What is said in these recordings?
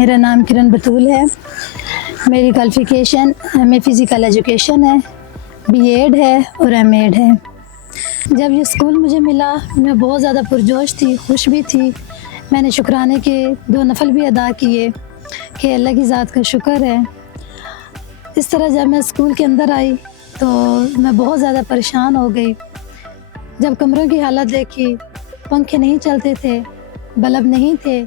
میرا نام کرن بطول ہے. میری کوالیفیکیشن میں فزیکل ایجوکیشن ہے, بی ایڈ ہے اور ایم ایڈ ہے. جب یہ اسکول مجھے ملا میں بہت زیادہ پرجوش تھی, خوش بھی تھی. میں نے شکرانے کے 2 نفل بھی ادا کیے کہ اللہ کی ذات کا شکر ہے. اس طرح جب میں اسکول کے اندر آئی تو میں بہت زیادہ پریشان ہو گئی. جب کمروں کی حالت دیکھی, پنکھے نہیں چلتے تھے, بلب نہیں تھے,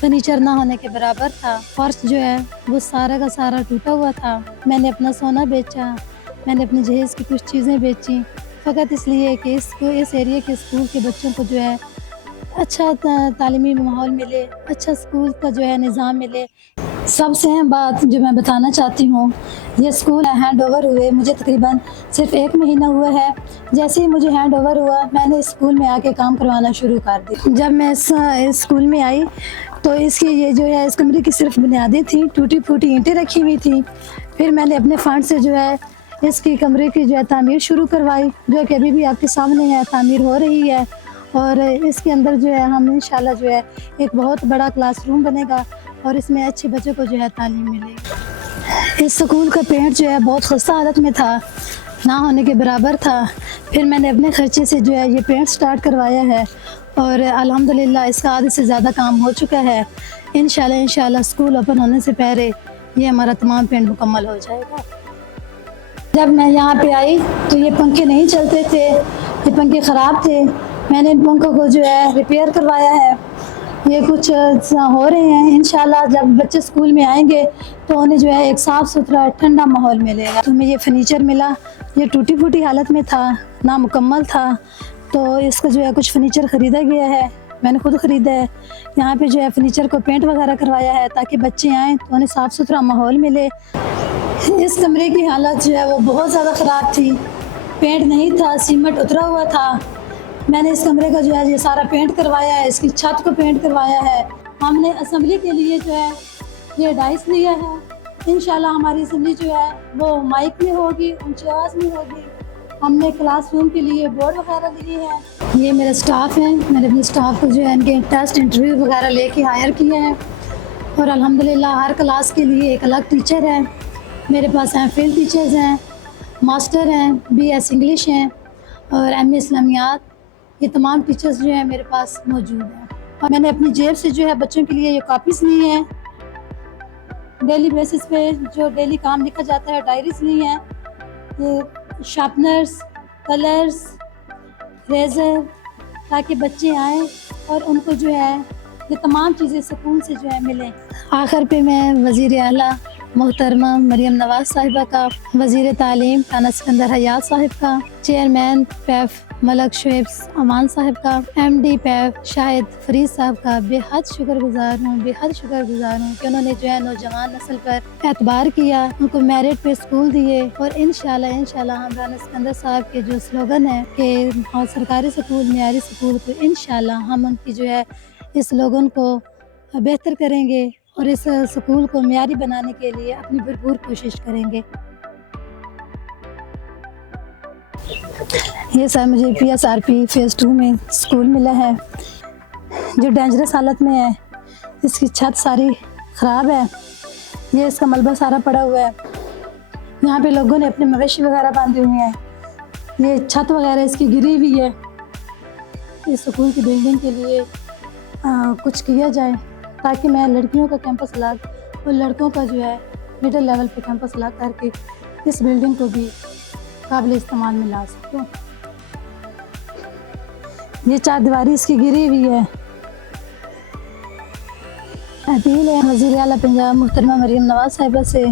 فرنیچر نہ ہونے کے برابر تھا, فرش جو ہے وہ سارا کا سارا ٹوٹا ہوا تھا. میں نے اپنا سونا بیچا, میں نے اپنے جہیز کی کچھ چیزیں بیچیں فقط اس لیے کہ اس ایریے کے اسکول کے بچوں کو جو ہے اچھا تعلیمی ماحول ملے, اچھا اسکول کا جو ہے نظام ملے. سب سے اہم بات جو میں بتانا چاہتی ہوں, یہ اسکول ہینڈ اوور ہوئے مجھے تقریباً صرف 1 مہینہ ہوا ہے. جیسے ہی مجھے ہینڈ اوور ہوا میں نے اسکول میں آ کے کام کروانا شروع کر دیا. جب میں اس اسکول میں آئی تو اس کی یہ جو ہے اس کمرے کی صرف بنیادیں تھیں, ٹوٹی پھوٹی اینٹیں رکھی ہوئی تھیں. پھر میں نے اپنے فنڈ سے جو ہے اس کی کمرے کی جو ہے تعمیر شروع کروائی, جو کہ ابھی بھی آپ کے سامنے ہے, تعمیر ہو رہی ہے. اور اس کے اندر جو ہے ہم انشاءاللہ جو ہے ایک بہت بڑا کلاس روم بنے گا اور اس میں اچھے بچوں کو جو ہے تعلیم ملے گی. اس اسکول کا پینٹ جو ہے بہت خستہ حالت میں تھا, نہ ہونے کے برابر تھا. پھر میں نے اپنے خرچے سے جو ہے یہ پینٹ سٹارٹ کروایا ہے اور الحمدللہ اس کا آدھے سے زیادہ کام ہو چکا ہے. انشاءاللہ اسکول اوپن ہونے سے پہلے یہ ہمارا تمام پینٹ مکمل ہو جائے گا. جب میں یہاں پہ آئی تو یہ پنکھے نہیں چلتے تھے, یہ پنکھے خراب تھے. میں نے ان پنکھوں کو جو ہے ریپیئر کروایا ہے. یہ کچھ ہو رہے ہیں. انشاءاللہ جب بچے اسکول میں آئیں گے تو انہیں جو ہے ایک صاف ستھرا ٹھنڈا ماحول ملے گا. تو ہمیں یہ فرنیچر ملا, یہ ٹوٹی پھوٹی حالت میں تھا, نامکمل تھا. تو اس کا جو ہے کچھ فرنیچر خریدا گیا ہے, میں نے خود خریدا ہے. یہاں پہ جو ہے فرنیچر کو پینٹ وغیرہ کروایا ہے تاکہ بچے آئیں تو انہیں صاف ستھرا ماحول ملے. اس کمرے کی حالت جو ہے وہ بہت زیادہ خراب تھی, پینٹ نہیں تھا, سیمنٹ اترا ہوا تھا. میں نے اس کمرے کا جو ہے یہ سارا پینٹ کروایا ہے, اس کی چھت کو پینٹ کروایا ہے. ہم نے اسمبلی کے لیے جو ہے یہ ڈائس لیا ہے. انشاءاللہ ہماری اسمبلی جو ہے وہ مائک میں ہوگی, اونچی آواز میں ہوگی. ہم نے کلاس روم کے لیے بورڈ وغیرہ لیے ہیں. یہ میرے سٹاف ہیں, میں نے اپنے سٹاف کو جو ہے ان کے ٹیسٹ انٹرویو وغیرہ لے کے ہائر کیا ہے اور الحمدللہ ہر کلاس کے لیے ایک الگ ٹیچر ہے. میرے پاس ایم فل ٹیچرز ہیں, ماسٹر ہیں, بی ایس انگلش ہیں اور ایم اے اسلامیات. یہ تمام ٹیچرز جو ہیں میرے پاس موجود ہیں. اور میں نے اپنی جیب سے جو ہے بچوں کے لیے یہ کاپیز لی ہیں. ڈیلی بیسس پہ جو ڈیلی کام لکھا جاتا ہے ڈائریز لی ہیں. یہ شارپنرز, کلرز, ریزر, تاکہ بچے آئیں اور ان کو جو ہے یہ تمام چیزیں سکون سے جو ہے ملیں. آخر پہ میں وزیر اعلیٰ محترمہ مریم نواز صاحبہ کا, وزیر تعلیم رانا سکندر حیات صاحب کا, چیئرمین پیف ملک شعیب امان صاحب کا, ایم ڈی پیف شاہد فرید صاحب کا بے حد شکر گزار ہوں کہ انہوں نے جو ہے نوجوان نسل پر اعتبار کیا, ان کو میرٹ پہ اسکول دیے. اور انشاءاللہ ہم رانا سکندر صاحب کے جو سلوگن ہے کہ سرکاری سکول معیاری سکول, تو انشاءاللہ ہم ان کی جو ہے اس سلوگن کو بہتر کریں گے اور اس سکول کو معیاری بنانے کے لیے اپنی بھرپور کوشش کریں گے. یہ سر مجھے P S R P phase 2 میں اسکول ملا ہے جو ڈینجرس حالت میں ہے. اس کی چھت ساری خراب ہے, یہ اس کا ملبہ سارا پڑا ہوا ہے. یہاں پہ لوگوں نے اپنے مویشی وغیرہ باندھے ہوئے ہیں. یہ چھت وغیرہ اس کی گری ہوئی ہے. اس اسکول کی بلڈنگ کے لیے کچھ کیا جائے تاکہ میں لڑکیوں کا کیمپس الگ اور لڑکوں کا جو ہے مڈل لیول پہ کیمپس الگ کر کے اس بلڈنگ کو بھی قابل استعمال میں لا سکوں. یہ 4 دیواری اس کی گری ہوئی ہے. اپیل ہے وزیر اعلیٰ پنجاب محترمہ مریم نواز صاحبہ سے,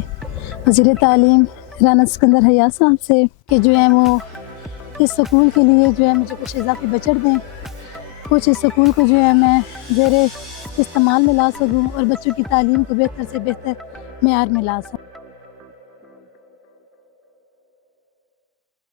وزیر تعلیم رانا سکندر حیات صاحب سے کہ جو ہے وہ اس سکول کے لیے جو ہے مجھے کچھ اضافی بجٹ دیں, کچھ اس سکول کو جو ہے میں زیر استعمال میں لا سکوں اور بچوں کی تعلیم کو بہتر سے بہتر معیار میں لا سکوں.